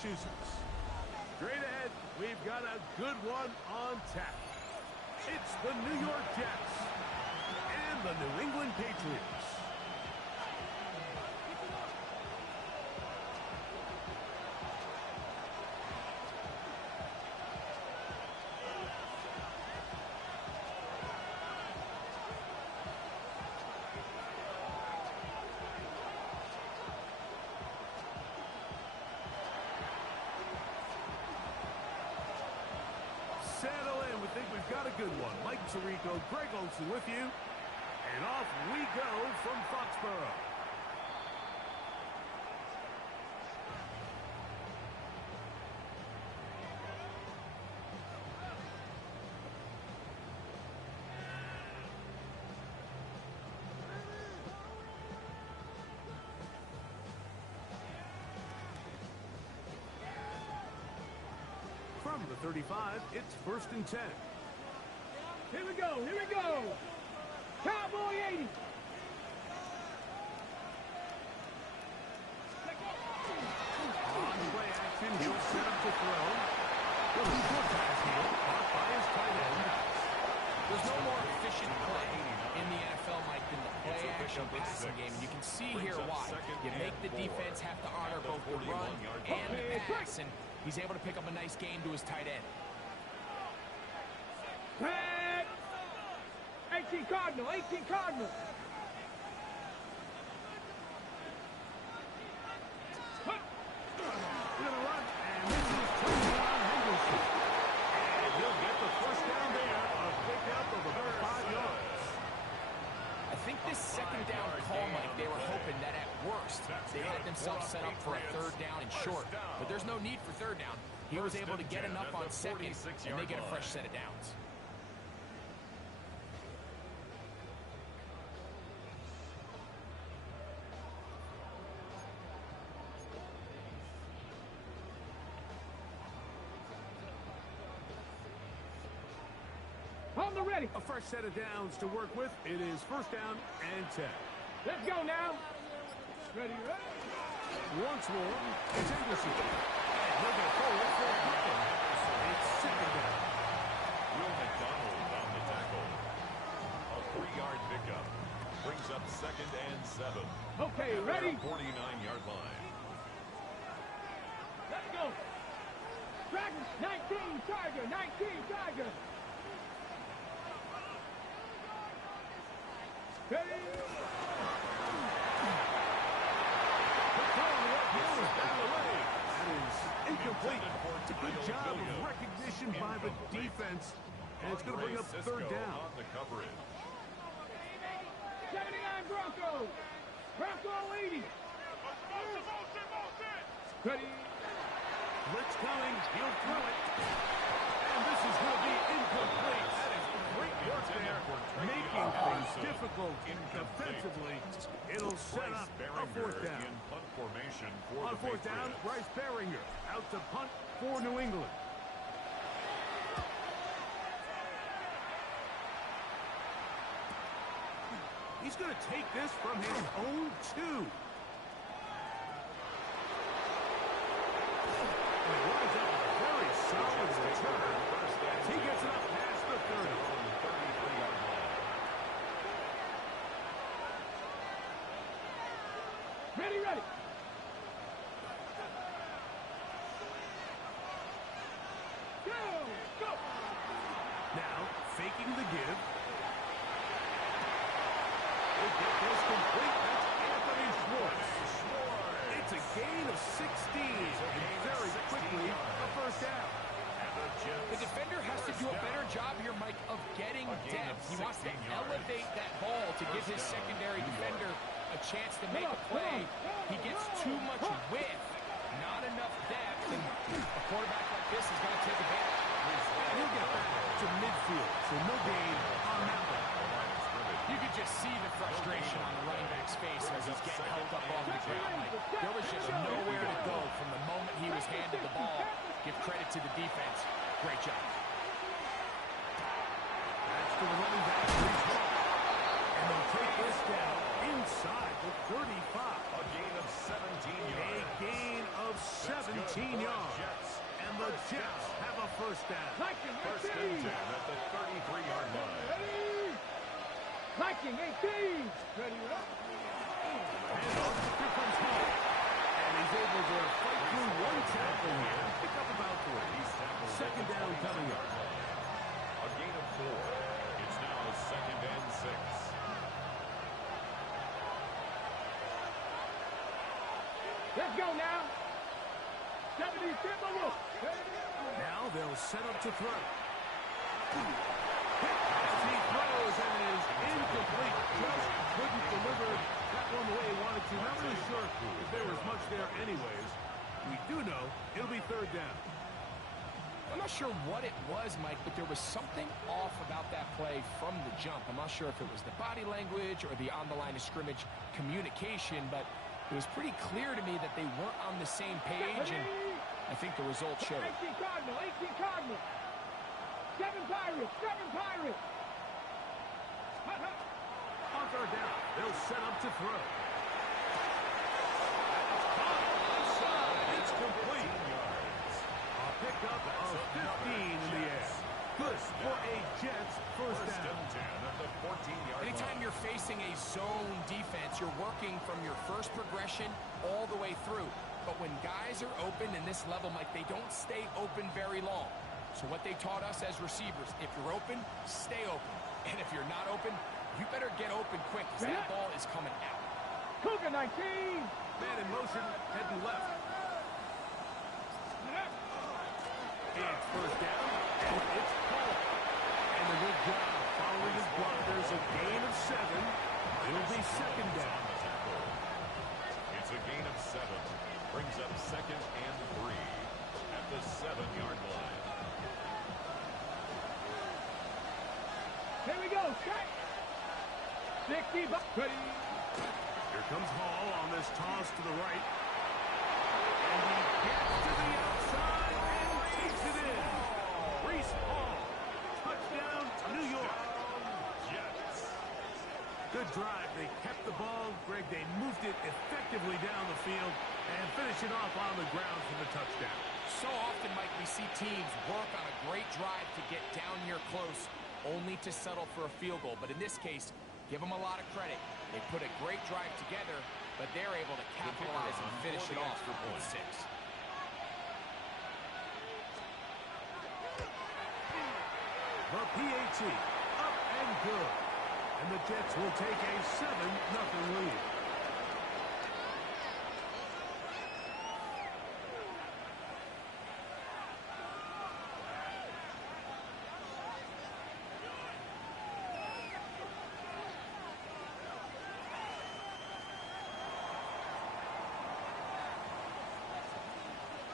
Massachusetts. Straight ahead, we've got a good one on tap. It's the New York Jets and the New England Patriots. Settle in. We think we've got a good one. Mike Tirico, Greg Olsen with you. And off we go from Foxborough. From the 35, it's 1st and 10. Here we go, here we go. Cowboy 80. On play action, he'll set up to throw. Little short pass here, caught by his tight end. There's no more efficient play in the NFL, Mike, than the play-action passing game. And you can see here why. You make the defense have to honor both the run and the pass, and he's able to pick up a nice gain to his tight end. Tag. 18 Cardinal, 18 Cardinal. We're going to run, and this is touchdown Henderson. And he'll get the first down there, a pickup of about 5 yards. I think this second down call, Mike, they were hoping that at worst they had themselves set up for a 3rd down and short. But there's no need for 3rd down. He was able to get enough on 2nd, and they get a fresh set of downs. On the ready. A fresh set of downs to work with. It is 1st down and 10. Let's go now. Ready, ready. Once more, it's Henderson. And he'll go forward for a couple. It's 2nd down. Will McDonald on the tackle. A 3-yard pickup. Brings up 2nd and 7. Okay, ready. 49-yard line. Let's go. Dragon, 19 Tiger, 19 Tiger. Ready. Incomplete. It's a good job of recognition by the defense, and it's going to bring up 3rd down. On the coverage. 79 Bronco. Bronco 80. Ready. Blitz coming. He'll throw it. And this is going to be incomplete. That is great work there, making things difficult defensively. It'll set up a 4th down. In punt formation for On the 4th down, Patriots. Bryce Behringer out to punt for New England. He's going to take this from his own 2. And he lines up a very solid return as he gets it up past the 30. Ready, ready. Go, go. Now, faking the give. They get this complete. That's Anthony Schwartz. It's a gain of 16. And very quickly, a 1st down. The defender has to do a better job here, Mike, of getting depth. He wants to elevate that ball to give his secondary defender a chance to make a play. He gets too much width, not enough depth, and a quarterback like this is going to take advantage. He'll get back to midfield, so no gain on that one. You could just see the frustration on the running back's face as he's getting helped up on the ground. Like, there was just nowhere to go from the moment he was handed the ball. Give credit to the defense. Great job. That's to the running back. And they'll take this down inside the 35. A gain of 17 A yards. gain of 17. 18 yards. And the Jets have a first down. First and 10 at the 33-yard line. Ready? Liking 18. Ready up. And here comes Hall. And he's able to fight through one tackle here and pick up about 3. Second down coming up. A gain of 4. It's now second and 6. Let's go now. 70 Timberwolves. Now they'll set up to throw. As he throws and is incomplete. Just couldn't deliver that one the way he wanted to. Not really sure if there was much there anyways. We do know it'll be third down. I'm not sure what it was, Mike, but there was something off about that play from the jump. I'm not sure if it was the body language or the on-the-line of scrimmage communication, but it was pretty clear to me that they weren't on the same page, and I think the result showed. 18 Cardinal, 18 Cardinal. 7 Pirates, 7 Pirates. Hut, hut. On third down, they'll set up to throw. It's complete. A pickup of 15 in the air. Good for a Jets first down. At the 14-yard Anytime line. you're facing a zone defense, you're working from your first progression all the way through. But when guys are open in this level, Mike, they don't stay open very long. So what they taught us as receivers, if you're open, stay open. And if you're not open, you better get open quick because that ball is coming out. Cougar 19. Man in motion, heading left. It's first down, and it's Paul. And a good job following his blockers, a gain of 7. It'll be second down. It's a gain of 7. Brings up second and 3 at the 7-yard line. Here we go. Set. 60 bucks. Ready. Here comes Hall on this toss to the right. And he gets to the outside and takes it in. Reese Hall. Touchdown, New York. Jets. Good drive. They kept the ball. Greg, they moved it effectively down the field and finish it off on the ground for the touchdown. So often, Mike, we see teams work on a great drive to get down here close, only to settle for a field goal. But in this case, give them a lot of credit. They put a great drive together, but they're able to capitalize and finish it off for point 6. The PAT, up and good. And the Jets will take a 7-0 lead.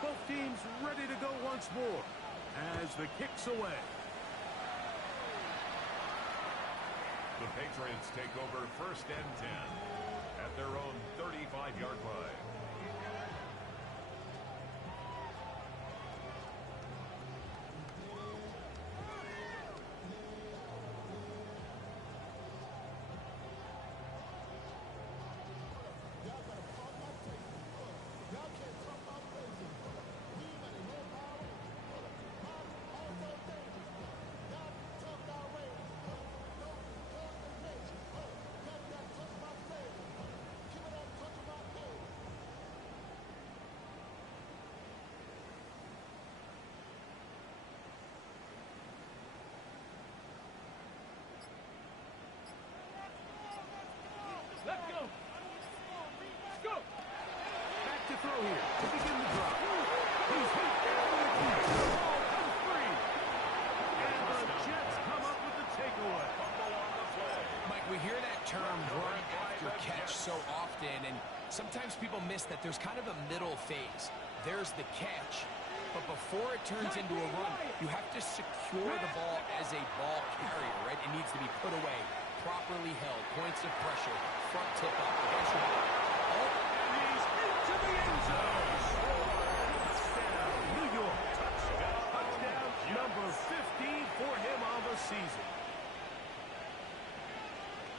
Both teams ready to go once more as the kick's away. The Patriots take over first and 10 at their own 35-yard line. Let's go. Let's go. Back to throw here to begin the drop. He's hit down with the key. The ball comes free. And the Jets come up with the takeaway. Mike, we hear that term run after catch so often, and sometimes people miss that there's kind of a middle phase. There's the catch, but before it turns into a run, you have to secure the ball as a ball carrier, right? It needs to be put away, properly held, points of pressure, front tip up against your ball. And he's into the end zone. Touchdown, New York. Touchdown number 15 for him on the season.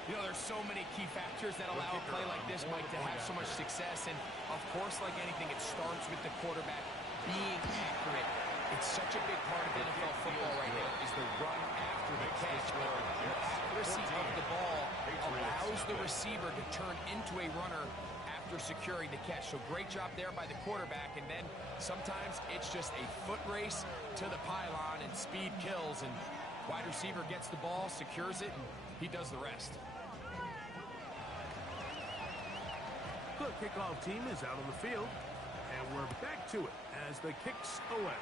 You know, there's so many key factors that allow a play like this, Mike, to have so much success. And, of course, like anything, it starts with the quarterback. being accurate. It's such a big part of NFL football right now is the run after the catch. The accuracy of the ball allows the receiver to turn into a runner after securing the catch. So great job there by the quarterback. And then sometimes it's just a foot race to the pylon and speed kills. And wide receiver gets the ball, secures it, and he does the rest. The kickoff team is out on the field. And we're back to it as the kicks away.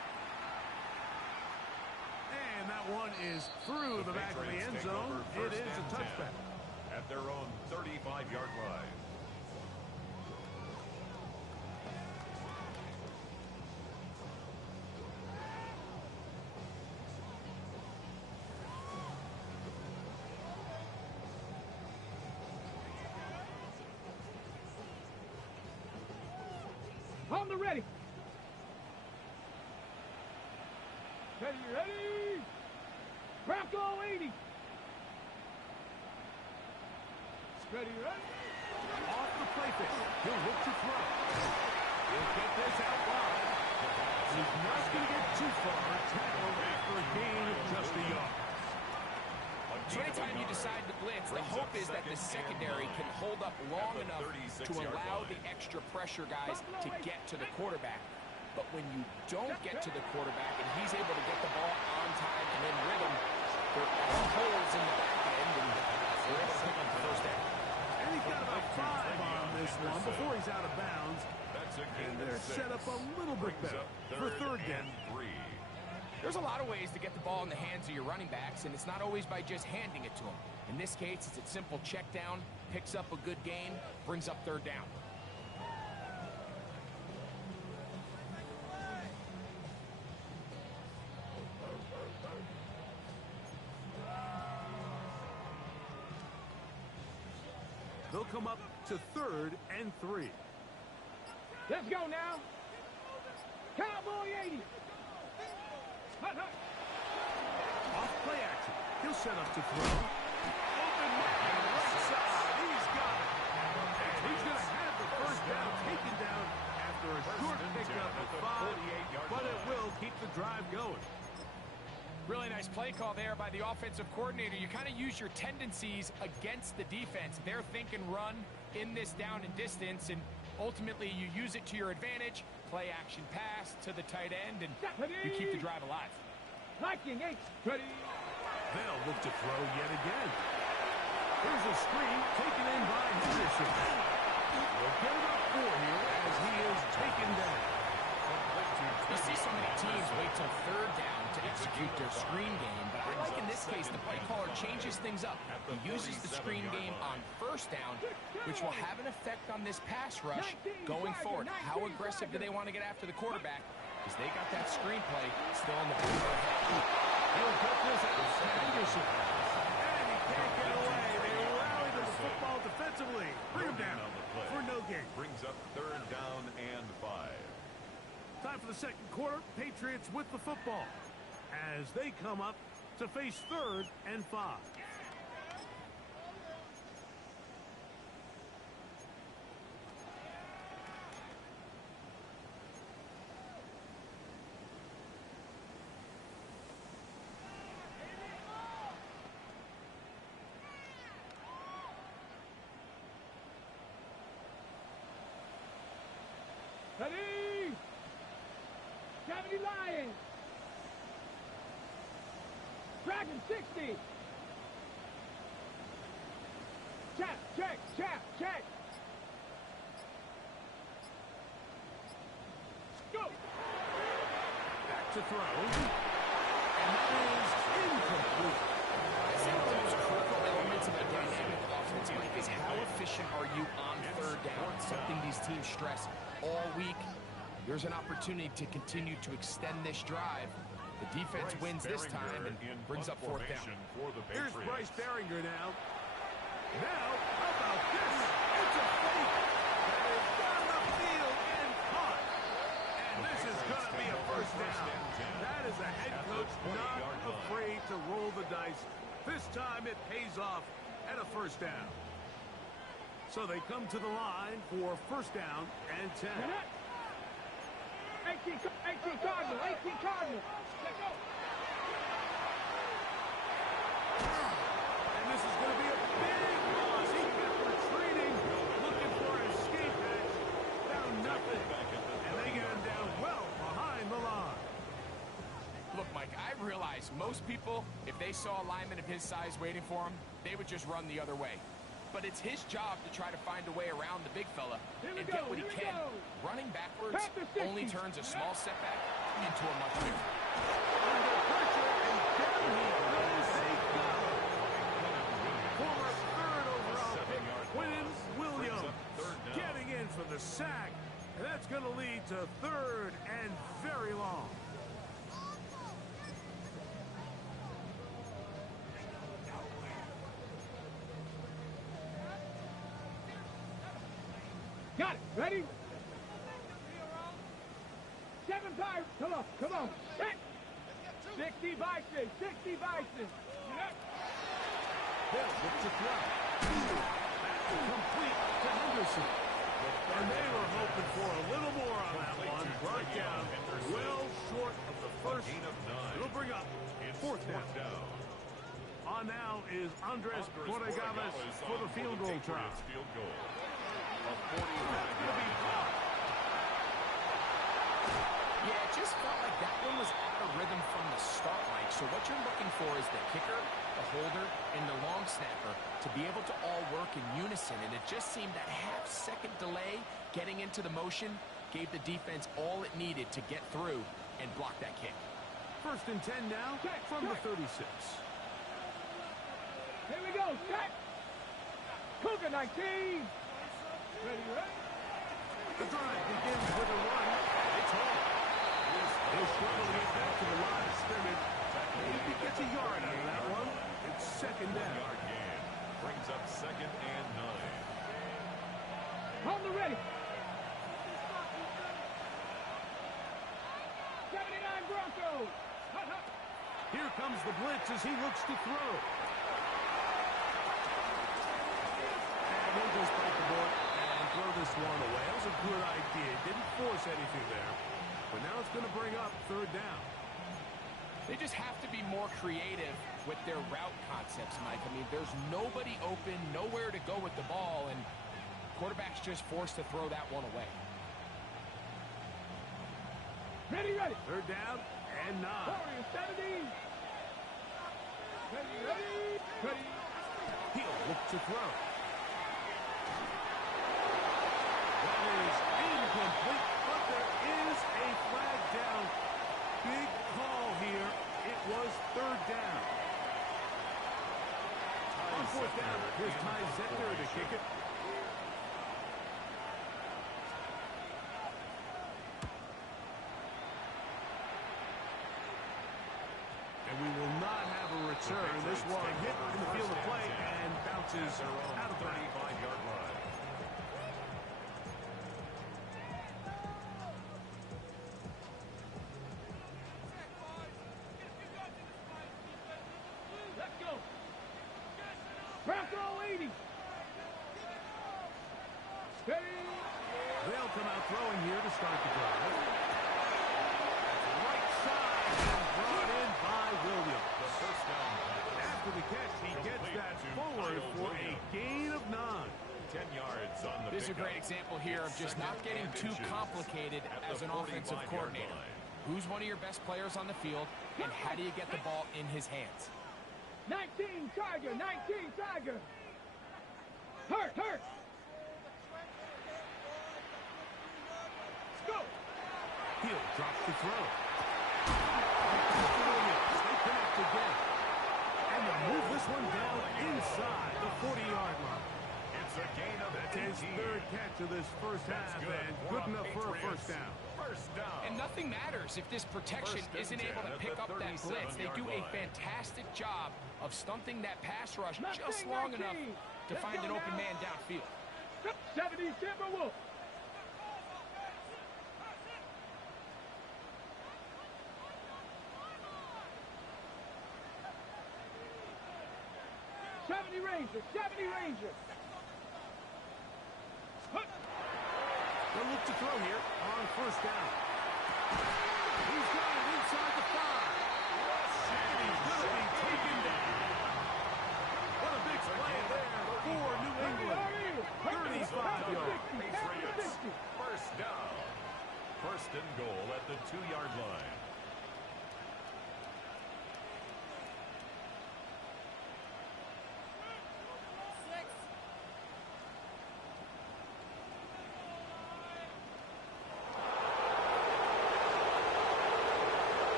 And that one is through the back of the end zone. It is a touchback. At their own 35-yard line. On the ready. Ready, ready. Bronco 80. Ready, ready. Off the play fake. He'll look to throw. He'll get this out wide. He's not going to get too far. Tackled after a gain of just a yard. So anytime you decide to blitz, the hope is that the secondary can hold up long enough to allow the extra pressure guys to get to the quarterback. But when you don't get to the quarterback and he's able to get the ball on time and in rhythm, there are holes in the back end, and they're able to pick up the first down. And he's got about 5 on this one before he's out of bounds. And they're set up a little bit better for third down. There's a lot of ways to get the ball in the hands of your running backs, and it's not always by just handing it to them. In this case, it's a simple check down, picks up a good gain, brings up third down. They'll come up to 3rd and 3. Let's go now. Cowboy 80. Hut, hut. Off play action. He'll set up to throw. Open man, right side. He's got it. And he's going to have the first down taken down after a short pickup of 5, but it will keep the drive going. Really nice play call there by the offensive coordinator. You kind of use your tendencies against the defense. They're thinking run in this down and distance, and ultimately you use it to your advantage. Play action pass to the tight end, and you keep the drive alive. Liking 8. Ready. They'll look to throw yet again. Here's a screen taken in by Henderson. We'll get it up 4 here as he is taken down. You see so many teams wait till third down to execute their screen game, but I like in this case the play caller changes things up. He uses the screen game on first down, which will have an effect on this pass rush going forward. How aggressive do they want to get after the quarterback? Because they got that screenplay still in the back of their head. He'll get this at Henderson. And he can't get away. They rally to the football defensively. Bring him down for no gain. Brings up 3rd down and 5. Time for the second quarter. Patriots with the football as they come up to face 3rd and 5. Ready. 70 Lions. Dragon 60. Check, check, check, check. Go. Back to throw. And that is incomplete. I think one of the most critical elements of a dynamic offense, Mike, is how efficient are you on third down? It's something these teams stress all week. There's an opportunity to continue to extend this drive. The defense wins this time and brings up 4th down. Here's Bryce Behringer now. Now, how about this? It's a fake. That is down the field and caught. And this is going to be a first down. That is a head coach not afraid to roll the dice. This time it pays off at a first down. So they come to the line for first down and 10. 18. 18 Cardinal. 18 Cardinal. Let's go. And this is going to be a big loss. He kept retreating, looking for an escape hatch. Found nothing. And they get him down well behind the line. Look, Mike, I realize most people, if they saw a lineman of his size waiting for him, they would just run the other way. But it's his job to try to find a way around the big fella and get what he can. Running backwards only turns a small setback into a much bigger. Under pressure, and down he goes. They go. Former third overall pick, Quinn Williams, getting in for the sack. And that's going to lead to third and very long. Got it. Ready? 7 Pirates. Come on. Come on. 60 Bison. 60 Bison. Hill looks to throw. That's complete to Henderson. And they were hoping for a little more on that one. Brought down well short of the first. It'll bring up fourth down. On now is Andres Borregales for the field goal try. Yeah, it just felt like that one was out of rhythm from the start, Mike. So what you're looking for is the kicker, the holder, and the long snapper to be able to all work in unison. And it just seemed that half-second delay getting into the motion gave the defense all it needed to get through and block that kick. First and 10 now from the 36. Here we go. Set. Cougar 19. Ready, ready. The drive begins with a run. It's home. He'll struggle to get back to the line of scrimmage. Maybe he gets a yard out of that one. It's second down. Yard gain brings up second and 9. On the ready. 79 Broncos. Hut, hut. Here comes the blitz as he looks to throw. And he'll just bite the board and throw this one away. That was a good idea. Didn't force anything there. But now it's going to bring up third down. They just have to be more creative with their route concepts, Mike. I mean, there's nobody open, nowhere to go with the ball, and quarterback's just forced to throw that one away. Ready, ready. Third down and 9. Warriors 70. Ready, ready. Ready. He'll look to throw. That is incomplete, but there is a flag down. Big call here. It was third down. On fourth down, here's Ty Zettner to kick it. And we will not have a return. This one hit in the field of play and bounces out of the 35-yard line. Let's go. Bronco 80. Steady. They'll come out throwing here to start the drive. Right side and brought in by Williams. The first down. After the catch, he gets that forward for a gain of 9. 10 yards on the This is a pickup. great example here of just not getting too complicated as an offensive coordinator. Who's one of your best players on the field, and how do you get the ball in his hands? 19 Tiger. 19 Tiger. Hurt, hurt. Let's go. Hill drops the throw. Williams, they connect again. And they move this one down inside the 40-yard line. It's a gain of That's his 18. third catch of this first half, and good enough for a first down. First down. And nothing matters if this protection First and isn't 10 able to at pick the up that blitz. They do a 37-yard line. fantastic job of stunting that pass rush just 19, long enough 19. to Let's find go an open now. man downfield. 70 Timberwolf. Rangers. 70 Rangers. They'll look to throw here on first down. First and goal at the 2-yard line.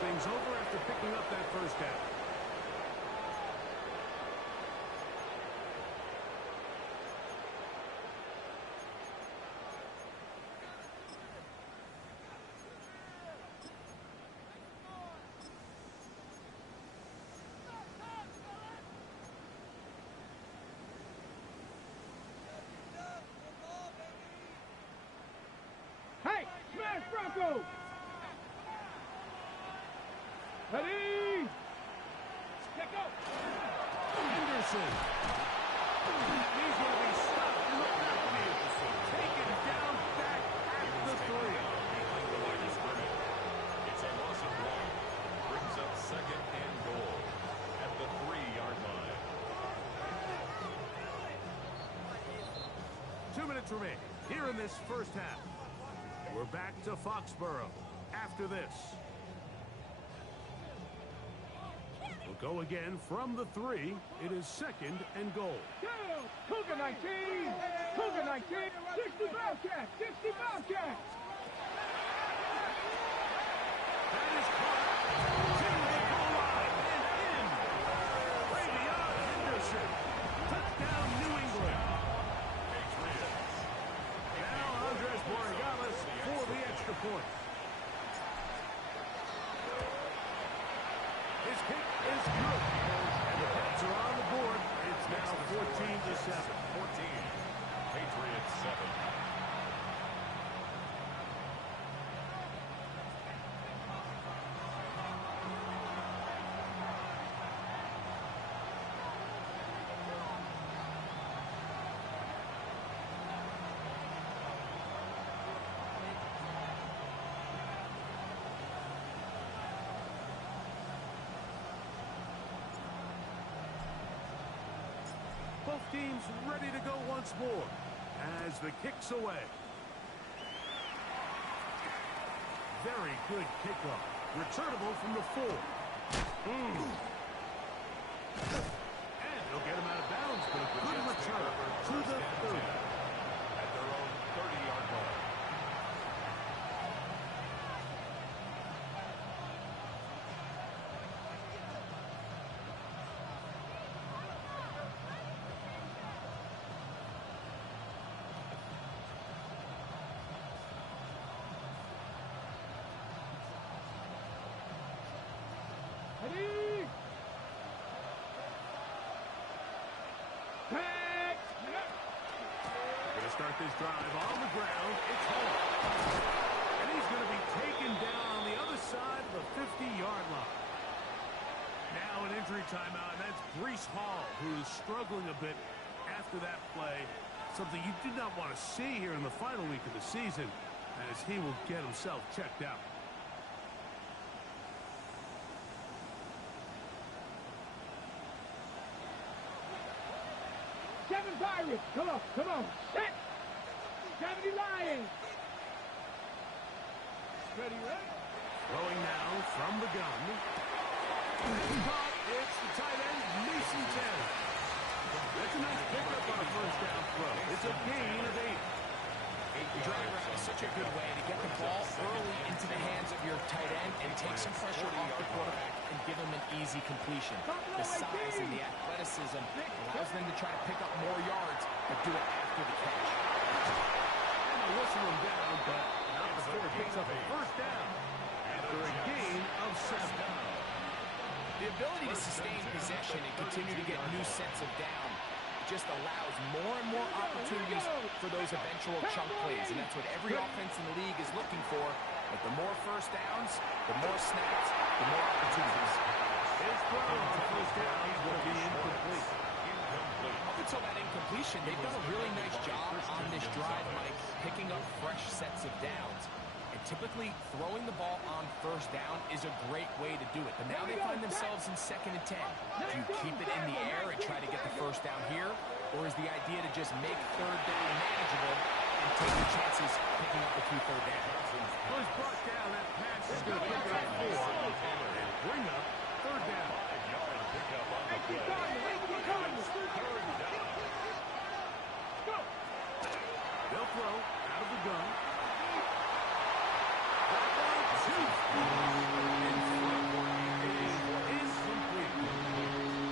Things over after picking up that first down. Hey, smash Bronco! Ready! Check out! Henderson. He's going to be stopped in the backfield. Taken down back at the 3. Behind the line of scrimmage. It's a loss of 1. Brings up second and goal at the 3-yard line. 2 minutes remaining here in this first half. We're back to Foxborough after this. We'll go again from the 3. It is second and goal. Cougar 19! Cougar 19! 60 Bobcats! 60 Bobcats! That is caught to the goal line and in. Ravion Henderson. Touchdown, New England. Patriots. Now Andres Borregales for the extra point. His kick is good. And the Pats are on the board. It's now 14-7. 14. Patriots 7. Both teams ready to go once more as the kick's away. Very good kickoff. Returnable from the 4. And he'll get him out of bounds, but a good return to the 30. At their own 30-yard line. Ready! Pack! Going to start this drive on the ground. It's home. And he's going to be taken down on the other side of the 50-yard line. Now an injury timeout, and that's Breece Hall, who is struggling a bit after that play. Something you do not want to see here in the final week of the season, as he will get himself checked out. Seven Pirates! Come on, come on! Set! 70 Lions! Ready, ready? Throwing now from the gun. Caught. It's the tight end, Mason Taylor. That's a nice pickup on a first down throw. It's a gain of 8. The drag route is such a good way to get the ball early into the hands of your tight end and take some pressure off the quarterback and give him an easy completion. The size and the athleticism allows them to try to pick up more yards, but do it after the catch. And they'll whistle him down, but not before he picks up a first down after a gain of 7. The ability to sustain possession and continue to get new sets of down just allows more and more opportunities for those eventual chunk plays, and that's what every offense in the league is looking for. But the more first downs, the more snaps, the more opportunities. His throw on first down will be incomplete. Up until that incompletion, they've done a really nice job on this drive, Mike, picking up fresh sets of downs. And typically, throwing the ball on first down is a great way to do it. But now they find themselves in 2nd and 10. Do you keep it in the air and try to get the first down here? Or is the idea to just make 3rd down manageable and take your chances picking up the key 3rd down? Well, he's brought down. That pass is going to pick up 4 and bring up 3rd down. 5-yard pickup on the play. 3rd down. They'll throw out of the gun. Back on 2. And incomplete.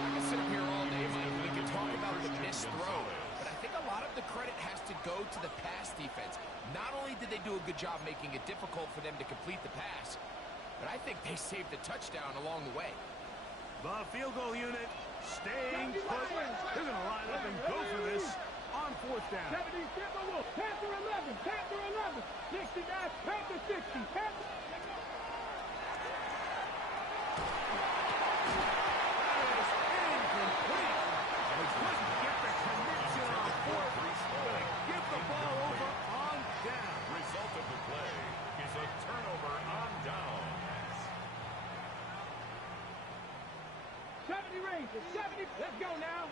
I can sit up here all day, Mike. We can talk about the missed throw, but I think a lot of the credit has to go to the pass defense. Not only did they do a good job making it difficult for them to complete the pass, but I think they saved the touchdown along the way. The field goal unit staying put. They're going to line up and go for this on 4th down. 70, Panther 11, Panther 11, 69, Panther 60, Panther. That is incomplete. They couldn't get the connection on 4th. They give the ball over on down. Result of the play is a turnover on downs. 70 Rangers, 70, let's go now.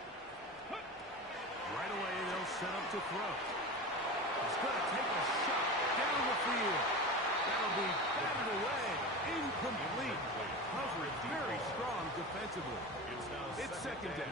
Right away, they'll set up to throw. He's going to take a shot down the field. That'll be batted away. Incomplete. Coverage very strong defensively. It's 2nd down.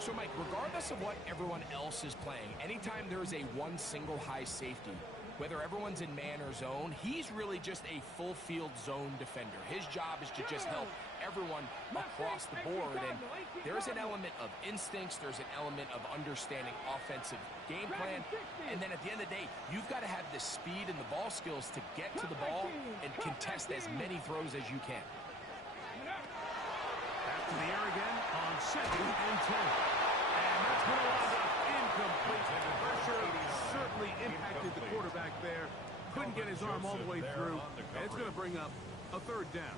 So, Mike, regardless of what everyone else is playing, anytime there's a one single high safety, whether everyone's in man or zone, he's really just a full field zone defender. His job is to just help everyone across the board, and there's an element of instincts, there's an element of understanding offensive game plan, and then at the end of the day, you've got to have the speed and the ball skills to get to the ball and contest as many throws as you can. Back to the air again on 2nd and 10. And that's going to wind up incomplete. The pressure certainly impacted the quarterback there. Couldn't get his arm all the way through, and it's going to bring up a 3rd down.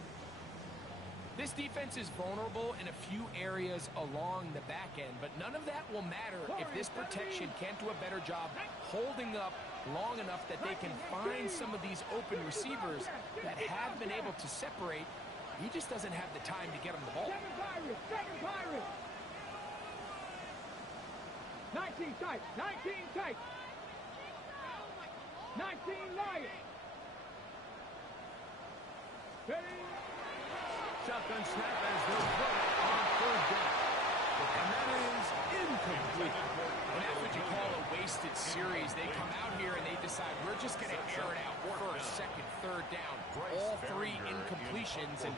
This defense is vulnerable in a few areas along the back end, but none of that will matter if this protection can't do a better job holding up long enough that they can find some of these open receivers that have been able to separate. He just doesn't have the time to get him the ball. 7 Pirates. 19 tight, 19 tight. 19 Lions. Ready? Shotgun snap as they'll throw it on 3rd down. And that is incomplete. And that's what you call a wasted series. They come out here and they decide we're just going to air it out 1st, 2nd, 3rd down. All 3 incompletions, and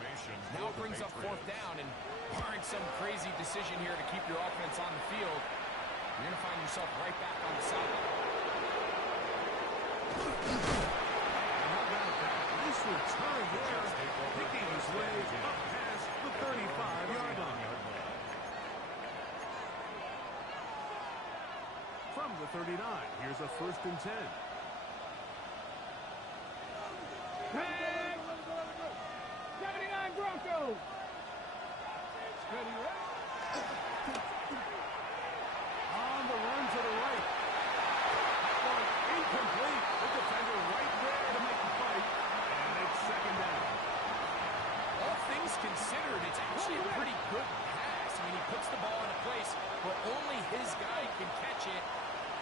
now it brings up 4th down. And barring some crazy decision here to keep your offense on the field, you're going to find yourself right back on the sideline. Nice return there, picking his way up past the 35-yard line. From the 39, here's a 1st and 10. Tag! 79 Broncos. Ready, ready? On the run to the right. That one incomplete. The defender right there to make the fight. And it's 2nd down. All things considered, it's actually a pretty good pass. I mean, he puts the ball in a place where only his guy can catch it.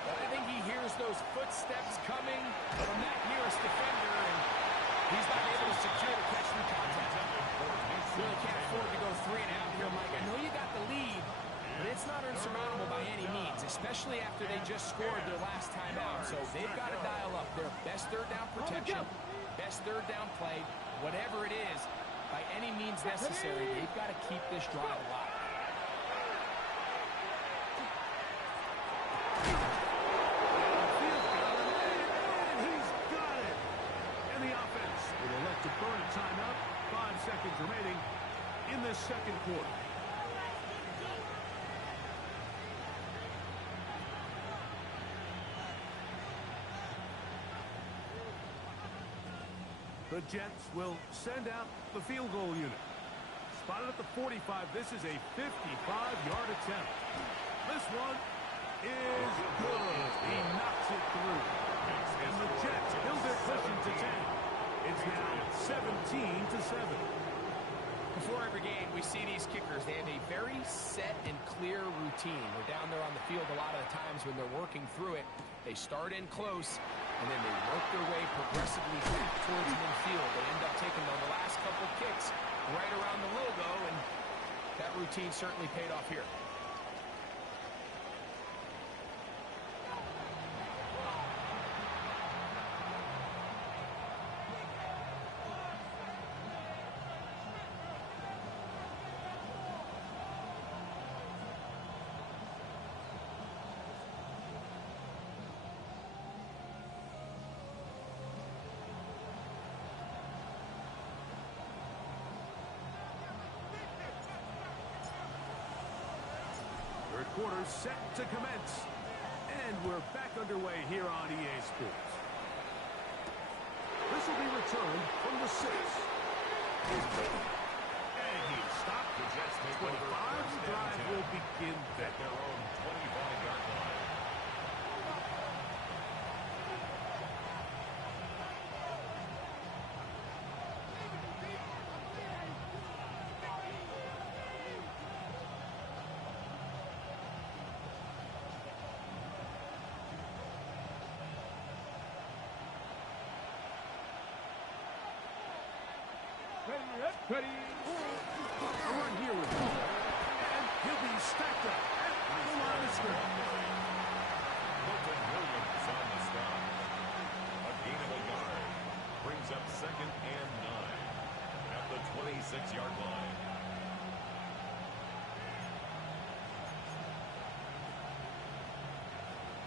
But I think he hears those footsteps coming from that nearest defender, and he's not able to secure the catch through contact. Really can't afford to go 3 and out here, Mike. I know you got the lead, but it's not insurmountable by any means, especially after they just scored their last time out. So they've got to dial up their best 3rd down protection, best 3rd down play, whatever it is, by any means necessary. They've got to keep this drive alive. And he's got it. And the offense will elect to burn a timeout. 5 seconds remaining in this 2nd quarter. The Jets will send out the field goal unit. Spotted at the 45. This is a 55-yard attempt. This one is good. He knocks it through. And the Jets build their cushion to 10. It's now 17-7. Before every game, we see these kickers. They have a very set and clear routine. We're down there on the field a lot of the times when they're working through it. They start in close, and then they work their way progressively back towards midfield. They end up taking the last couple kicks right around the logo, and that routine certainly paid off here. Third quarter set to commence. And we're back underway here on EA Sports. This will be returned from the 6. And he stopped. The Jets take 25. over. The drive will begin At there. their own 25-yard line. Ready. A run here with him. And he'll be stacked up at the line of scrimmage. Milton Williams on the stop. A gain of a yard. Brings up 2nd and 9. At the 26-yard line.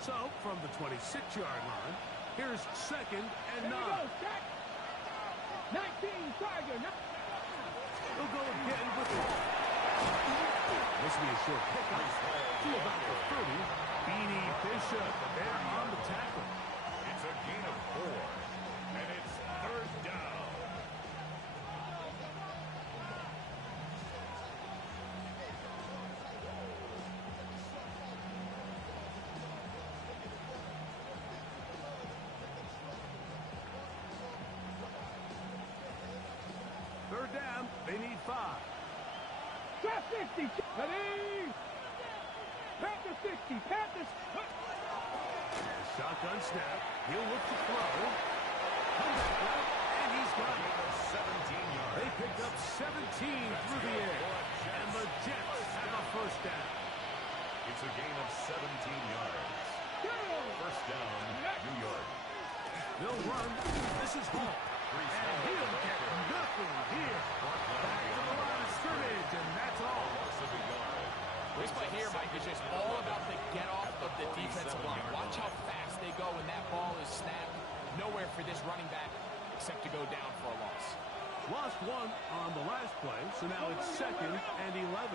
So, from the 26-yard line, here's 2nd and 9. There we go, Jack. 19, Tiger. He'll go again with it. This will be a short pickup to about the 30. Beanie Bishop there on the tackle. It's a gain of 4. And it's 3rd down. Third down, they need 5. Drop 60. Ready. Panther 60. Panthers. Shotgun snap. He'll look to throw. Comeback route, and he's got it. 17 yards. They picked up 17 through the air. And the Jets have a first down. It's a gain of 17 yards. First down, New York. They'll run. This is home. And he'll get nothing here. Back to the line of scrimmage, and that's all. Loss of a yard. This play here, Mike, is just all about the get-off of the defensive line. Watch how fast they go when that ball is snapped. Nowhere for this running back except to go down for a loss. Lost one on the last play, so now it's 2nd and 11.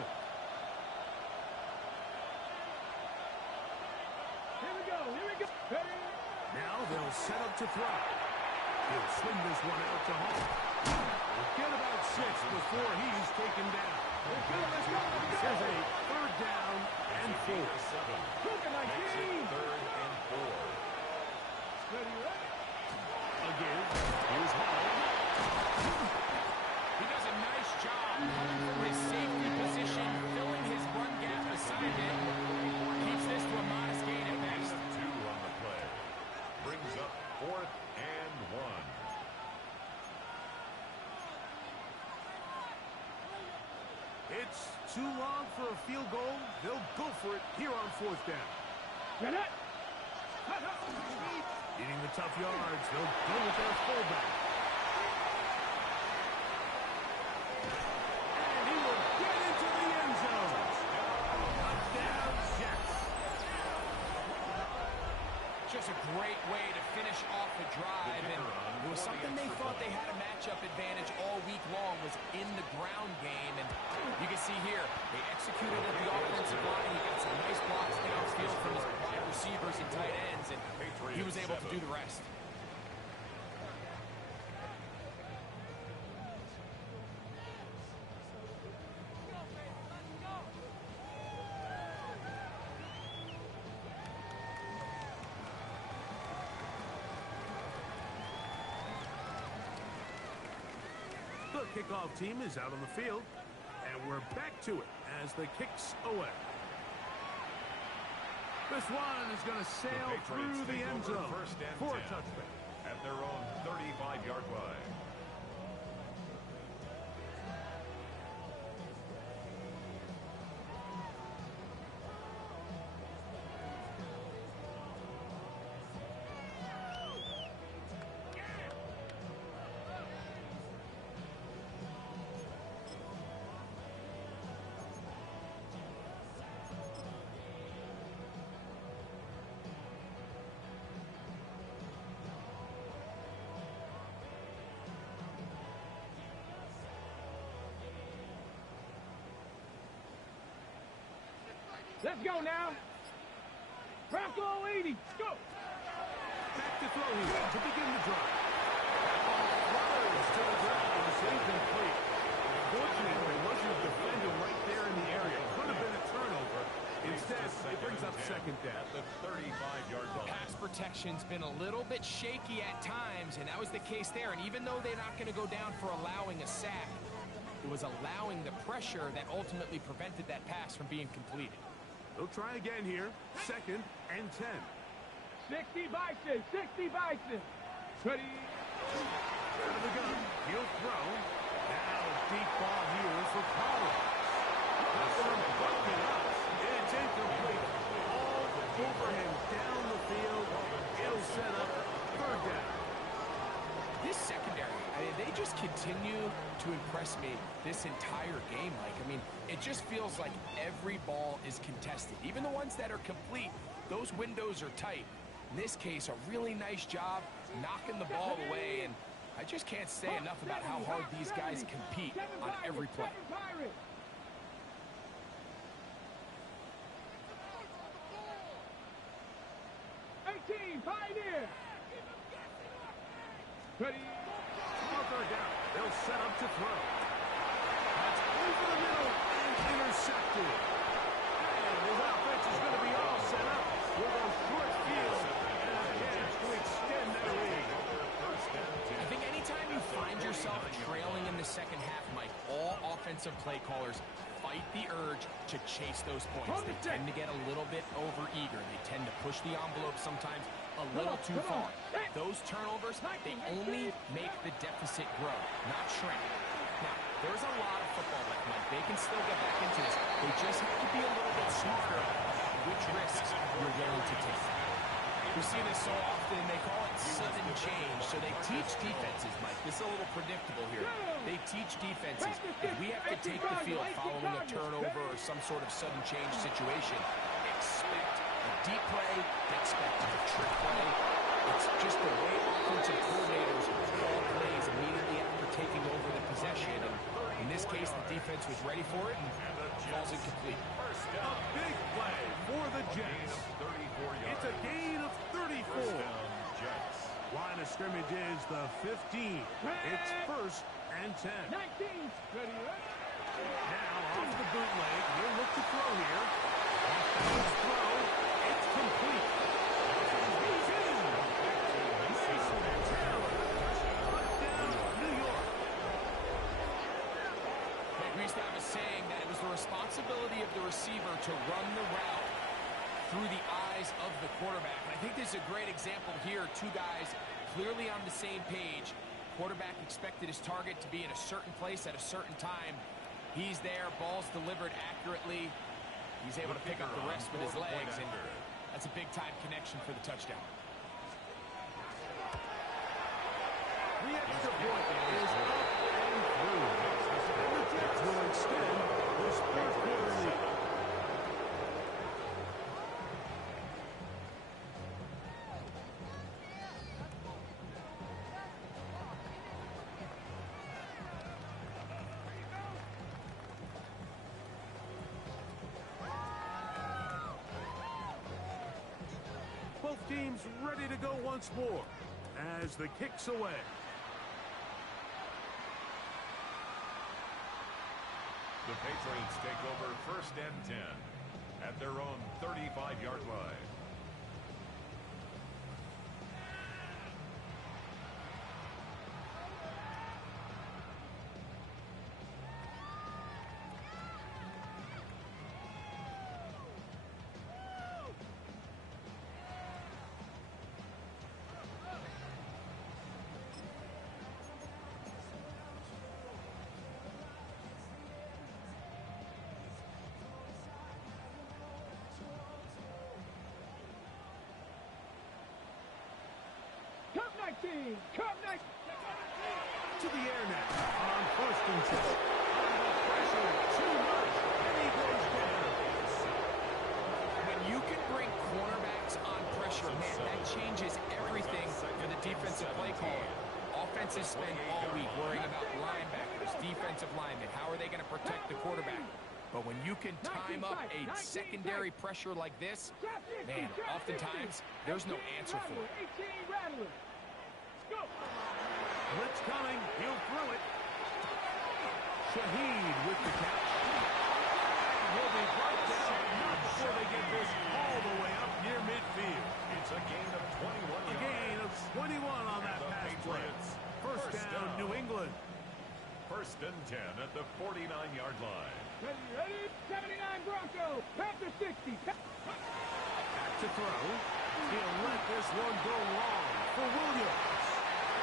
Here we go. Ready. Now they'll set up to throw. He'll swing this one out to home. We'll get about 6 before he's taken down. Let's go. Here's a 3rd down and 4. Looking like Makes it he. 3rd and 4. Ready. Again, here's Hall. He does a nice job from his safety position, filling his run gap assignment. Keeps this to a modest gain at best. 2 on the play. Brings up 4th and 1. It's too long for a field goal. They'll go for it here on 4th down. Get it. Eating the tough yards. They'll go with their fullback. And he will get into the end zone. Touchdown, Jets. Just a great way to finish off a drive. And it was something they thought they had a matchup advantage all week long, was in the ground game. And you can see here, they executed at the offensive line. He got some nice blocks downfield from his wide receivers and tight ends, and he was able to do the rest. The kickoff team is out on the field, and we're back to it as the kick's away. This one is going to sail through the end zone for a touchdown. At their own 35-yard line. Let's go now. Bronco 80. Go. Back to throw here to begin the drive. Fires to the ground. It's incomplete. Unfortunately, there wasn't a defender right there in the area. Could have been a turnover. Instead, it brings up second down. At the 35-yard line. Pass protection's been a little bit shaky at times, and that was the case there. And even though they're not going to go down for allowing a sack, it was allowing the pressure that ultimately prevented that pass from being completed. They'll try again here. Second and 10. 60 Bison. 60 Bison. Ready. Out of the gun. He'll throw. Now deep ball here for Collins. This one bucking up. It's incomplete. All over him down the field. It'll set up third down. This secondary, I mean, they just continue to impress me this entire game. Like, I mean, it just feels like every ball is contested. Even the ones that are complete, those windows are tight. In this case, a really nice job knocking the ball away, and I just can't say enough about how hard these guys compete on every play. 18 Pioneer. Ready. Third down. They'll set up to throw. That's over the middle and intercepted. And his offense is going to be all set up with a short field and a chance to extend that lead. I think anytime you find yourself trailing in the second half, Mike, all offensive play callers fight the urge to chase those points. They tend to get a little bit over-eager. They tend to push the envelope sometimes a little too far. Those turnovers, they only make the deficit grow, not shrink. Now, there's a lot of football left, Mike. They can still get back into this. They just have to be a little bit smarter which risks you're willing to take. We see this so often, they call it sudden change. So they teach defenses, Mike. This is a little predictable here. They teach defenses, if we have to take the field following a turnover or some sort of sudden change situation, expect a deep play, expect a trick play. It's just the way offensive coordinators call plays immediately after taking over the possession. And in this case, the defense was ready for it and falls incomplete. A big play for the Jets. It's a gain of 34. Line of scrimmage is the 15. It's first and 10. 19. Ready. Now off the bootleg. He'll look to throw here. Off-balance throw. It's complete. He's in. Mason Taylor. Touchdown, New York. We used to have a saying that it was the responsibility of the receiver to run the route through the eyes of the quarterback. And I think this is a great example here. Two guys clearly on the same page. Quarterback expected his target to be in a certain place at a certain time. He's there, ball's delivered accurately. He's able to pick up the rest with his legs, and that's a big-time connection for the touchdown. The extra point is up and through. And the Jets will extend this fourth-quarter lead. Both teams ready to go once more as the kick's away. The Patriots take over first and 10 at their own 35-yard line. 17. Come next. To the air now. On first and 10. Under pressure. Too much. And he goes down. When you can bring cornerbacks on pressure, man, that changes everything for the defensive play caller. Offenses spend all week worrying about linebackers, defensive linemen. How are they going to protect the quarterback? But when you can time up a secondary pressure like this, man, oftentimes there's no answer for it. 18 Rattler. Let's go. Blitz coming. He'll throw it. Shaheed with the catch. And he'll be brought down not before they get this all the way up near midfield. It's a gain of 21 A yards. gain of 21 on that pass play. First down, New England. First and 10 at the 49-yard line. Ready? 79 Broncos. Panther 60. Back to throw. He'll let this one go long for Williams.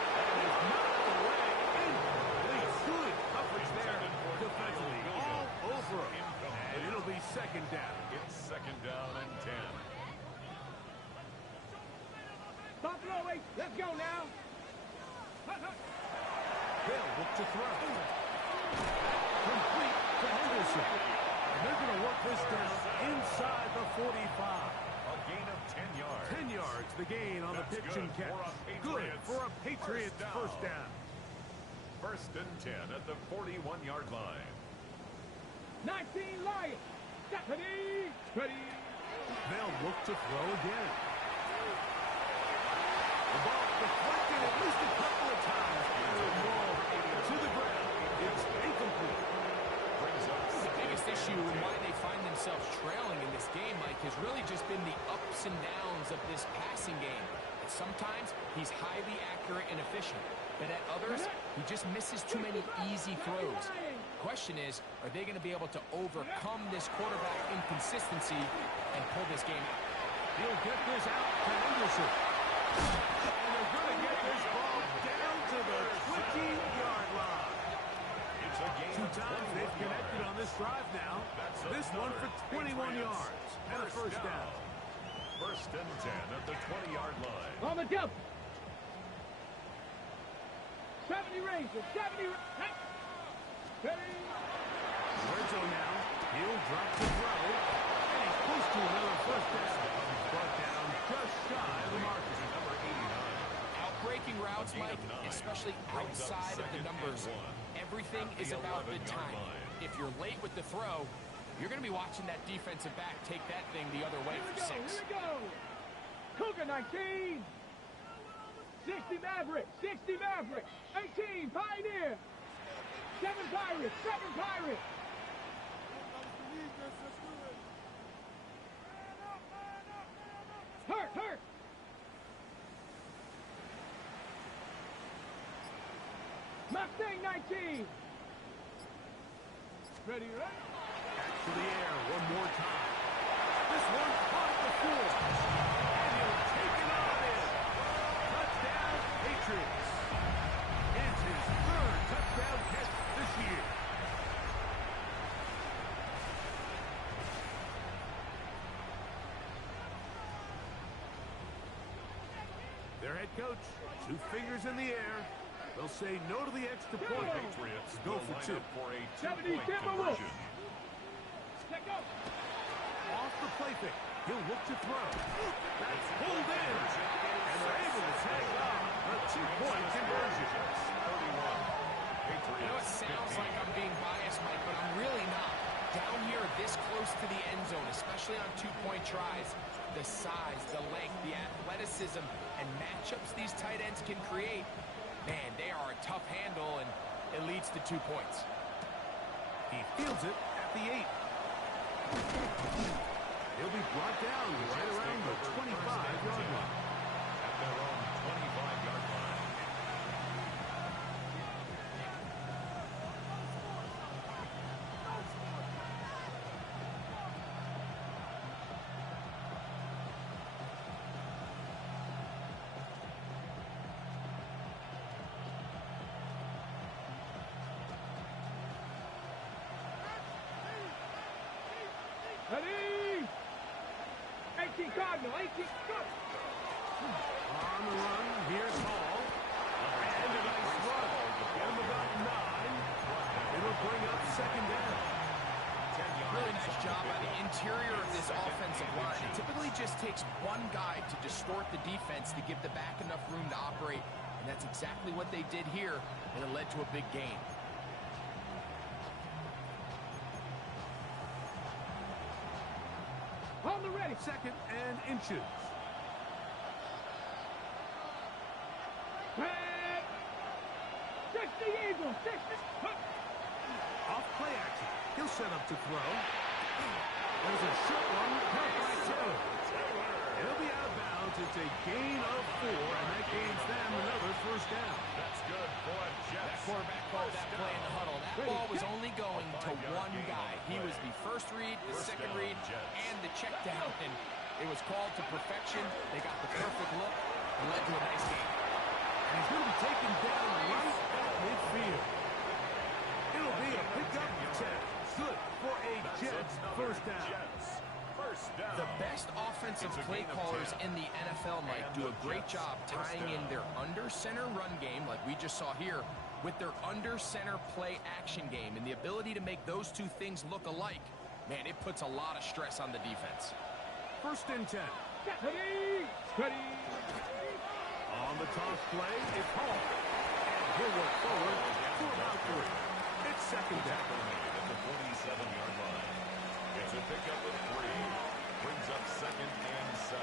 And he's knocked away. Incomplete. Good coverage there defensively. All over him. And it'll be second down. It's second down and 10. Buffalo 8. Let's go now. They'll look to throw. Complete to Henderson. And they're going to work this down inside the 45. A gain of 10 yards. 10 yards, the gain on the That's pitch and good catch. for a Good Patriots for a Patriots first down. First and 10 at the 41-yard line. 19 Lions. Stephanie. Ready. They'll look to throw again. The ball deflected at least a couple of times. And the ball to the ground. It's incomplete. The biggest issue and why they find themselves trailing in this game, Mike, has really just been the ups and downs of this passing game. And sometimes he's highly accurate and efficient, but at others, he just misses too many easy throws. Question is, are they going to be able to overcome this quarterback inconsistency and pull this game out? He'll get this out to Henderson. And they're going to get this ball down to the 20-yard line. It's a gain Two of times 21 they've connected yards. on this drive now. This one for 21 yards and a first down. First and 10 at the 20-yard line. On the jump. 70 Rangers. 70. Ready. Rizzo now. He'll drop the throw. And he's close to another first down. Brought down just shy of the marker. Number 89. Outbreaking routes, A gain Mike, of 9. especially Brings up outside of the second numbers, and 1. everything At is the about the 11-yard timing. line. If you're late with the throw, you're going to be watching that defensive back take that thing the other way for 6. Here we go. Cougar 19. 60 Maverick. 60 Maverick. 18 Pioneer. 7 Pirates. 7 Pirates. Hurt. Hurt. Mustang 19. Ready, ready? Back to the air one more time. This one caught the floor. And he'll take it on in. Touchdown, Patriots. It's his third touchdown catch this year. Their head coach, 2 fingers in the air. They'll say no to the extra point. Patriots Go will for line 2. up for a 70 2-point Timberwolves. conversion. Let go. Off the play fake. He'll look to throw. That's pulled in. And they're able to tag on a 2-point conversion. 31. You know, it sounds like I'm being biased, Mike, but I'm really not. Down here, this close to the end zone, especially on 2-point tries, the size, the length, the athleticism, and matchups these tight ends can create, man, they are a tough handle, and it leads to 2 points. He fields it at the 8. He'll be brought down right around the 25-yard line. At their own 25-yard line. Ready? 18 Cardinal. 18. Go. On the run, here's Hall. interior of this offensive line. It typically just takes one guy to distort the defense to give the back enough room to operate, and that's exactly what they did here, and it led to a big gain. On the ready. 2nd and inches. Back. 60 Eagles. 60. Off play action. He'll set up to throw. There's a short one. Caught by Taylor. It'll be out of bounds. It's a gain of 4, and that gains them another first down. That's good for Jets. That quarterback called that play in the huddle. That ball was only going to one guy. He was the first read, the second read, and the check down. And it was called to perfection. They got the perfect look and led to a nice game. And he's going to be taken down right at midfield. It'll be a pickup 10. Good for a Jets first down. The best offensive play callers in the NFL, Mike, do a great job tying in their under-center run game, like we just saw here, with their under-center play action game. And the ability to make those two things look alike, man, it puts a lot of stress on the defense. 1st and 10. Steady. Steady. On the toss play, it's Hall. And he'll work forward for about 3. It's 2nd down. At the 47-yard line. It's a pickup of 3. Brings up 2nd and 7.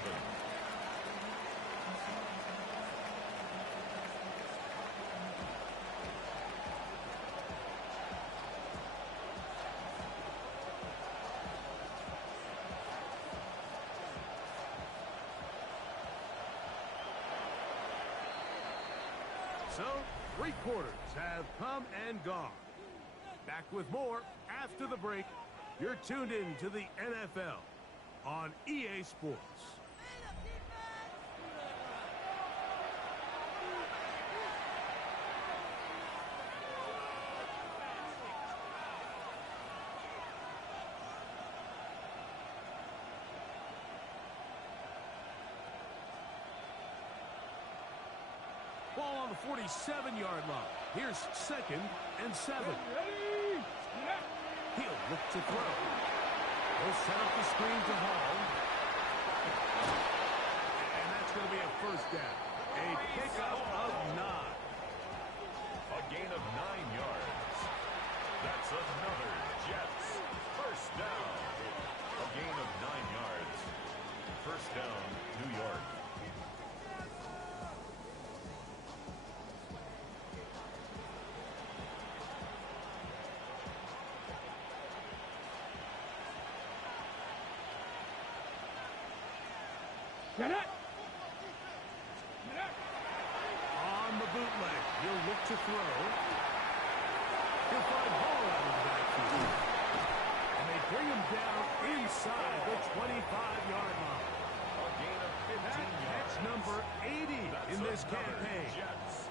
So, 3 quarters have come and gone. Back with more after the break. You're tuned in to the NFL on EA Sports. Ball on the 47-yard line. Here's 2nd and 7. Ready. Yeah. He'll look to throw. He'll set up the screen to Hall. And that's going to be a first down. A pickup of 9. A gain of 9 yards. That's another Jets first down. A gain of 9 yards. First down, New York. Get it. On the bootleg, he'll look to throw. He'll find Hall out of the backfield. And they bring him down inside the 25-yard line. A gain of 15 yards. That's number 80 in this campaign.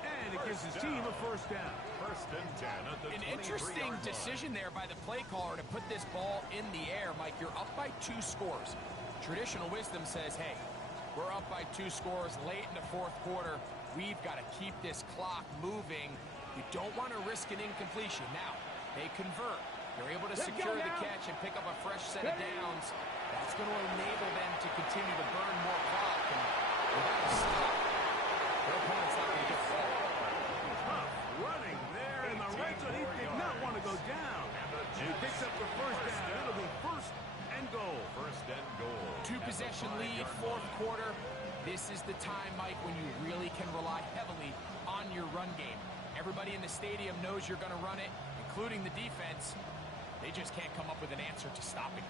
And it gives his team a first down. 1st and 10 at the 23-yard line. An interesting decision there by the play caller to put this ball in the air. Mike, you're up by 2 scores. Traditional wisdom says, hey, we're up by 2 scores late in the 4th quarter. We've got to keep this clock moving. You don't want to risk an incompletion. Now, they convert. They're able to secure the catch and pick up a fresh set of downs. That's going to enable them to continue to burn more clock. And without a stop, their opponent's not going to get the ball. Tough running there in the red zone. He did not want to go down. He picks up the first down. It'll be 1st and goal. 1st and goal. 2-possession lead, 4th quarter. This is the time, Mike, when you really can rely heavily on your run game. Everybody in the stadium knows you're going to run it, including the defense. They just can't come up with an answer to stopping.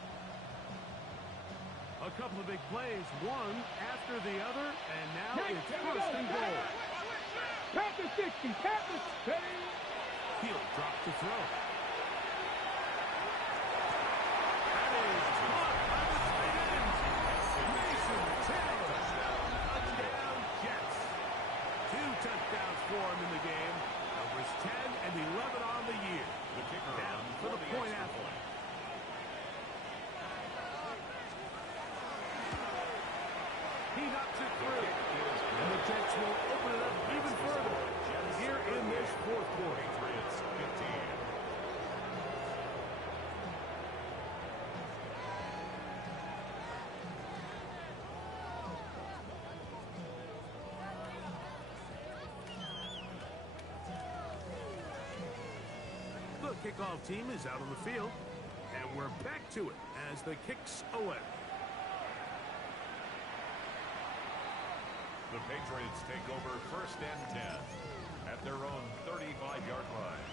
A couple of big plays, one after the other, and now it's 1st and goal. Tap the 60. Tap the 60. He'll drop to throw. That is caught by the tight end. Mason Taylor. Touchdown, Jets. 2 touchdowns for him in the game. Numbers 10 and 11 on the year. The kicker Down for the point after. He knocks it through. And the Jets will open it up even further here in this 4th quarter. Patriots 15. The kickoff team is out on the field, and we're back to it as the kick's away. The Patriots take over 1st and 10 at their own 35-yard line.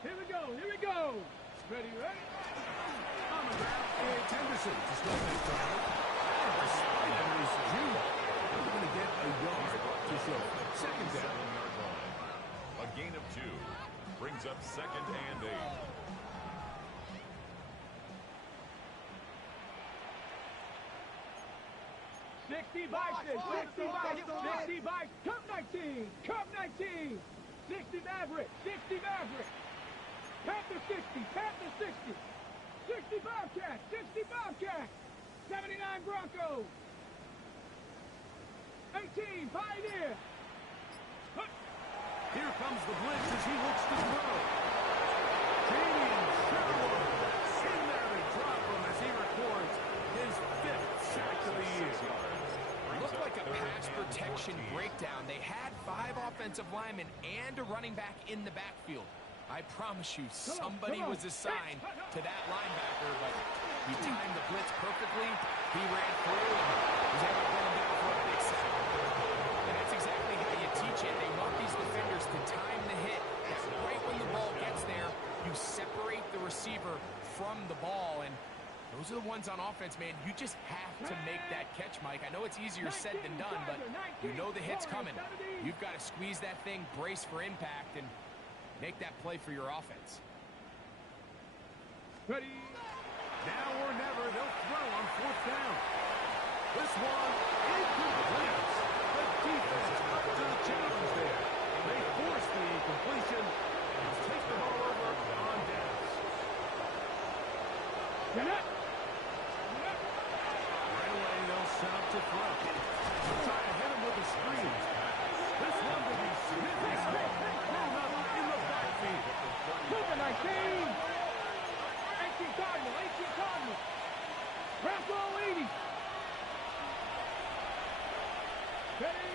Here we go, here we go. Ready, ready? On the ground, it's Henderson to start that drive. Despite of his junior, he's going to get a yard to show. 2nd down. 7-yard line. A gain of 2 brings up 2nd and 8. Cup 19, Cup 19, 60 Maverick, 60 Maverick, Panther 60, Panther 60, 60 Bobcat, 60 Bobcat, 79 Broncos, 18 Pioneer. Here comes the blitz as he looks to throw. Damian Sherwood in there to drop him as he records his 5th sack of the year. Looked like a pass protection breakdown. They had 5 offensive linemen and a running back in the backfield. I promise you, somebody was assigned to that linebacker, but he timed the blitz perfectly. He ran through and was able to bring him down for a big sack. And that's exactly how you teach it. They want these defenders to time the hit. That's right when the ball gets there, you separate the receiver from the ball, and those are the ones on offense, man. You just have to make that catch, Mike. I know it's easier said than done, but you know the hit's coming. You've got to squeeze that thing, brace for impact, and make that play for your offense. Ready? Now or never, they'll throw on 4th down. This one incomplete. The defense up to the challenge there. They force the incompletion and take the ball over on downs. Get up. Right away, they'll set up to throw. They'll try to hit him with a screen. This one will be significant. Thrown up in the backfield. Super 19. 18 Cardinal, 18 Cardinal. Rambo 80. Ready?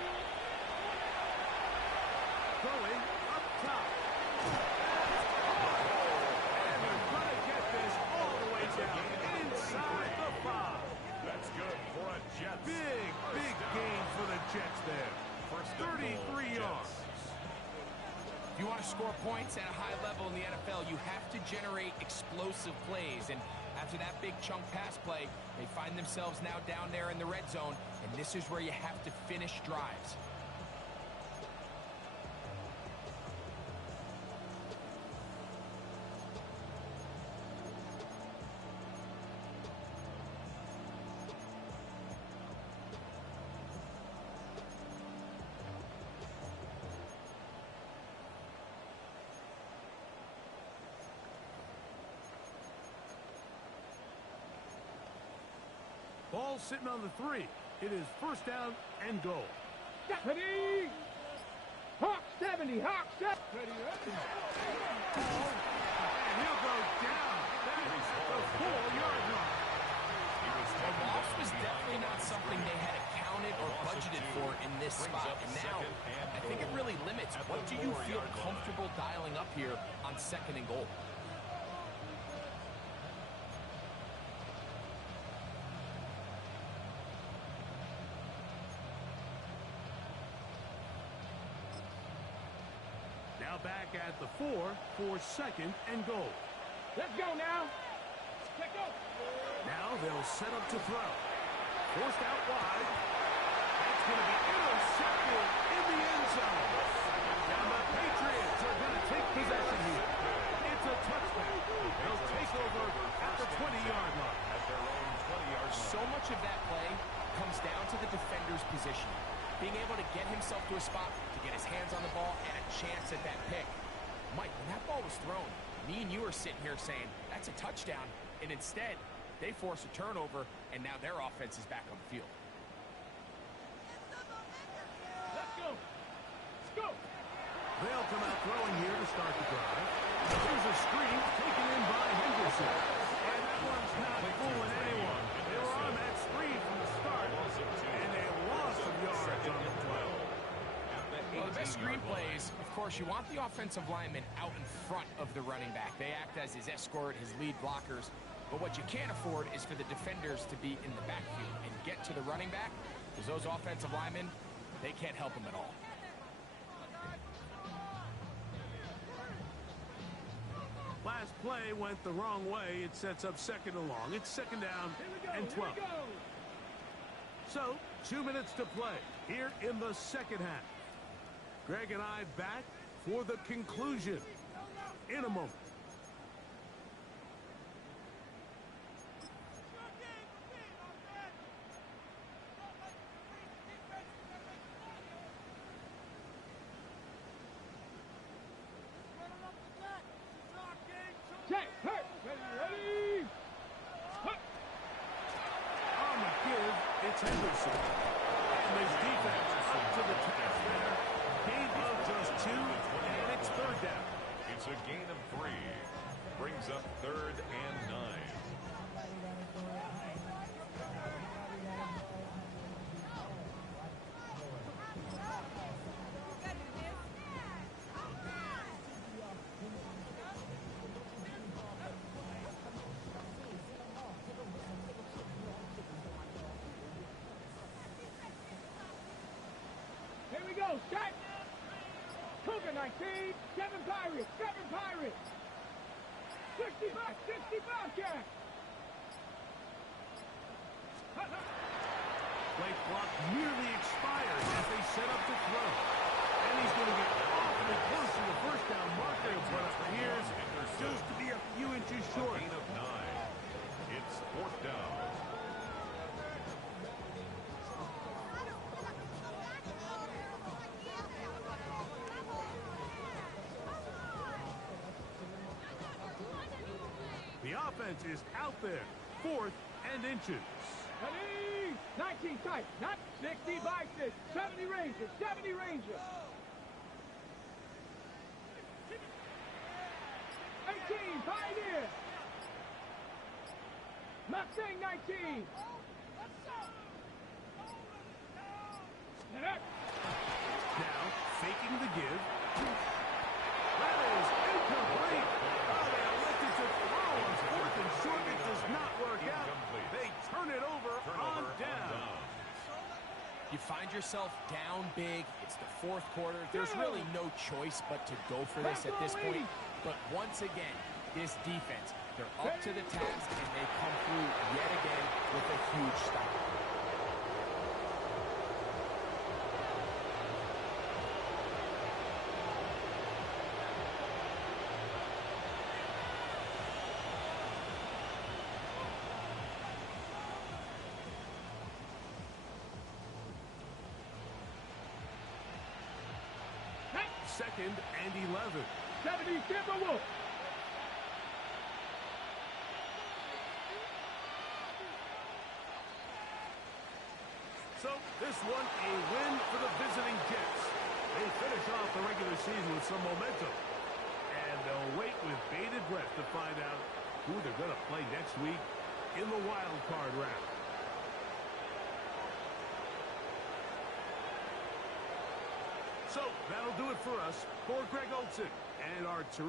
Throwing up top. And they're going to get this all the way down inside the 5. That's good for a Jets. Big gain for the Jets there. 33 yards. If you want to score points at a high level in the NFL, you have to generate explosive plays. And after that big chunk pass play, they find themselves now down there in the red zone, and this is where you have to finish drives. Ball sitting on the 3. It is 1st down and goal. Ready? Hawk 70, Hawk 70. Ready, ready. And he'll go down. That is the 4-yard line. The loss was definitely not something they had accounted or budgeted for in this spot. And now, I think it really limits what do you feel comfortable dialing up here on 2nd and goal. Now back at the 4 for 2nd and goal. Let's go now. Let's go. Now they'll set up to throw. Forced out wide. That's going to be intercepted in the end zone. And the Patriots are going to take possession here. It's a touchback. They'll take over at the 20-yard line. At their own 20-yard line. So much of that play comes down to the defender's position. Being able to get himself to a spot, to get his hands on the ball, and a chance at that pick. Mike, when that ball was thrown, me and you are sitting here saying, that's a touchdown. And instead, they force a turnover, and now their offense is back on the field. Let's go. Let's go. They'll come out throwing here to start the drive. Here's a screen taken in by Henderson. And that one's not fooling anyone. They were on that screen from the start. And a loss of yards on the play. Well, the best screen plays, of course, you want the offensive lineman out in front of the running back. They act as his escort, his lead blockers. But what you can't afford is for the defenders to be in the backfield and get to the running back, because those offensive linemen, they can't help him at all. Last play went the wrong way. It sets up second and long. It's second down and 12. So, 2 minutes to play here in the second half. Greg and I back for the conclusion in a moment. Check, hurt, ready, hut. On the give, it's Henderson. And this defense up to the task there. Gain of just 2, and it's third down. It's a gain of 3. Brings up 3rd and 9. Here we go, set. Cougar 19, 7 Pirates, 7 Pirates. 60 Bobcats. Play clock nearly expires as they set up to throw. And he's going to get awfully close to the first down marker, but it appears just to be a few inches short. Gain of 9. It's 4th down. The offense is out there. 4th and inches. Ready, 19 tight, not 60 boxes. 70 Rangers, 70 Rangers. 18, Pioneer. Mustang 19. Now, faking the give. That is incomplete. Oh, they elected to throw on 4th and short. It does not work out. They turn it over on down. You find yourself down big. It's the 4th quarter. There's really no choice but to go for this at this point. But once again, this defense, they're up to the task, and they come through yet again with a huge stop. Second and 11. 70 Timberwolves. So this one a win for the visiting Jets. They finish off the regular season with some momentum. And they'll wait with bated breath to find out who they're going to play next week in the wild card round. So that'll do it for us. For Greg Olson and our terrific